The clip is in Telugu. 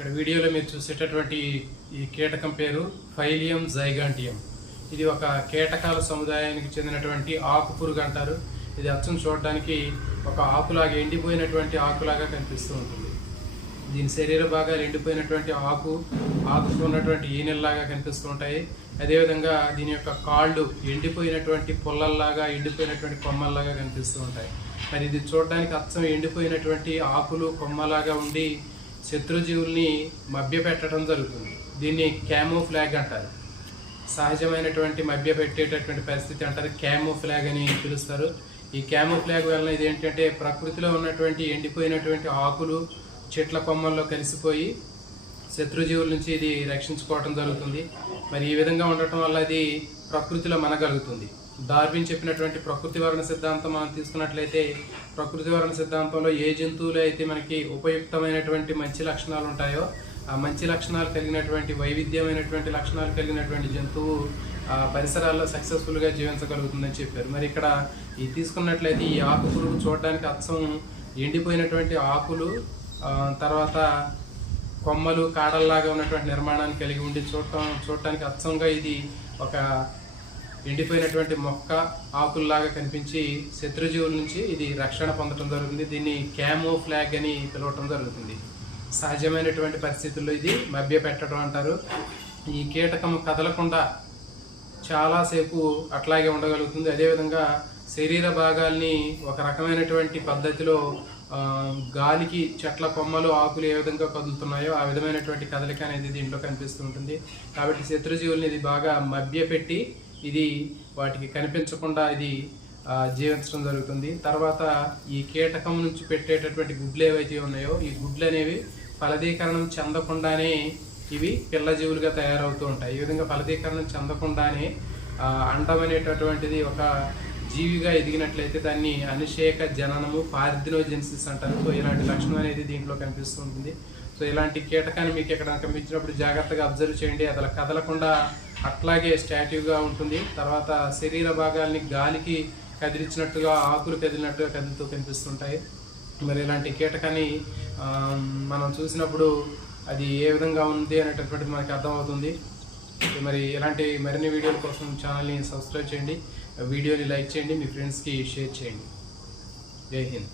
ఇక్కడ వీడియోలో మీరు చూసేటటువంటి ఈ కీటకం పేరు ఫైలియం జైగాంటియం. ఇది ఒక కీటకాల సముదాయానికి చెందినటువంటి ఆకు పురుగు అంటారు. ఇది అచ్చం చూడడానికి ఒక ఆకులాగా ఎండిపోయినటువంటి ఆకులాగా కనిపిస్తూ ఉంటుంది. దీని శరీర భాగాలు ఎండిపోయినటువంటి ఆకు ఆకుకు ఉన్నటువంటి ఈనెల్లాగా కనిపిస్తూ ఉంటాయి. అదేవిధంగా దీని యొక్క కాళ్ళు ఎండిపోయినటువంటి పుల్లల్లాగా ఎండిపోయినటువంటి కొమ్మల్లాగా కనిపిస్తూ ఉంటాయి. మరి ఇది చూడడానికి అచ్చం ఎండిపోయినటువంటి ఆకులు కొమ్మలాగా ఉండి శత్రుజీవుల్ని మభ్యపెట్టడం జరుగుతుంది. దీన్ని క్యామోఫ్లాగ్ అంటారు. సహజమైనటువంటి మభ్య పెట్టేటటువంటి పరిస్థితి అంటారు. క్యామోఫ్లాగ్ అని పిలుస్తారు. ఈ క్యామోఫ్లాగ్ వలన ఇది ఏంటంటే ప్రకృతిలో ఉన్నటువంటి ఎండిపోయినటువంటి ఆకులు చెట్ల కొమ్మల్లో కలిసిపోయి శత్రుజీవుల నుంచి ఇది రక్షించుకోవటం జరుగుతుంది. మరి ఈ విధంగా ఉండటం వల్ల అది ప్రకృతిలో మనగలుగుతుంది. డార్విన్ చెప్పినటువంటి ప్రకృతి వరణ సిద్ధాంతం మనం తీసుకున్నట్లయితే ప్రకృతి వరణ సిద్ధాంతంలో ఏ జంతువులు అయితే మనకి ఉపయుక్తమైనటువంటి మంచి లక్షణాలు ఉంటాయో ఆ మంచి లక్షణాలు కలిగినటువంటి వైవిధ్యమైనటువంటి లక్షణాలు కలిగినటువంటి జంతువు ఆ పరిసరాల్లో సక్సెస్ఫుల్గా జీవించగలుగుతుందని చెప్పారు. మరి ఇక్కడ ఈ తీసుకున్నట్లయితే ఈ ఆకు పురుగు చూడడానికి అచ్చం ఎండిపోయినటువంటి ఆకులు తర్వాత కొమ్మలు కాడల్లాగా ఉన్నటువంటి నిర్మాణాన్ని కలిగి ఉండి చూడటం చూడటానికి అచ్చంగా ఇది ఒక ఎండిపోయినటువంటి మొక్క ఆకుల్లాగా కనిపించి శత్రుజీవుల నుంచి ఇది రక్షణ పొందడం జరుగుతుంది. దీన్ని క్యామో ఫ్లాగ్ అని పిలవటం జరుగుతుంది. సహజమైనటువంటి పరిస్థితుల్లో ఇది మభ్య పెట్టడం అంటారు. ఈ కీటకం కదలకుండా చాలాసేపు అట్లాగే ఉండగలుగుతుంది. అదేవిధంగా శరీర భాగాల్ని ఒక రకమైనటువంటి పద్ధతిలో గాలికి చెట్ల కొమ్మలు ఆకులు ఏ విధంగా కదులుతున్నాయో ఆ విధమైనటువంటి కదలిక అనేది దీంట్లో కనిపిస్తూ ఉంటుంది. కాబట్టి శత్రుజీవుల్ని ఇది బాగా మభ్యపెట్టి ఇది వాటికి కనిపించకుండా ఇది జీవించడం జరుగుతుంది. తర్వాత ఈ కీటకం నుంచి పెట్టేటటువంటి గుడ్లు ఏవైతే ఉన్నాయో ఈ గుడ్లు అనేవి ఫలదీకరణం చెందకుండానే ఇవి పిల్ల జీవులుగా తయారవుతూ ఉంటాయి. ఈ విధంగా ఫలదీకరణం చెందకుండానే అండమనేటటువంటిది అండం అనేటటువంటిది ఒక జీవిగా ఎదిగినట్లయితే దాన్ని అనుషేక జననము పార్థినోజెన్సిస్ అంటారు. సో ఇలాంటి లక్షణం అనేది దీంట్లో కనిపిస్తూ ఉంటుంది. సో ఇలాంటి కీటకాన్ని మీకు ఎక్కడ కనిపించినప్పుడు జాగ్రత్తగా అబ్జర్వ్ చేయండి. అది కదలకుండా అట్లాగే స్టాట్యూగా ఉంటుంది. తర్వాత శరీర భాగాల్ని గాలికి కదిలించినట్టుగా ఆకులు కదిలినట్టుగా కదులుతూ కనిపిస్తుంటాయి. మరి ఇలాంటి కీటకాన్ని మనం చూసినప్పుడు అది ఏ విధంగా ఉంది అనేటటువంటిది మనకి అర్థమవుతుంది. మరి ఇలాంటి మరిన్ని వీడియోల కోసం ఛానల్ని సబ్స్క్రైబ్ చేయండి. వీడియోని లైక్ చేయండి. మీ ఫ్రెండ్స్కి షేర్ చేయండి. జై హింద్.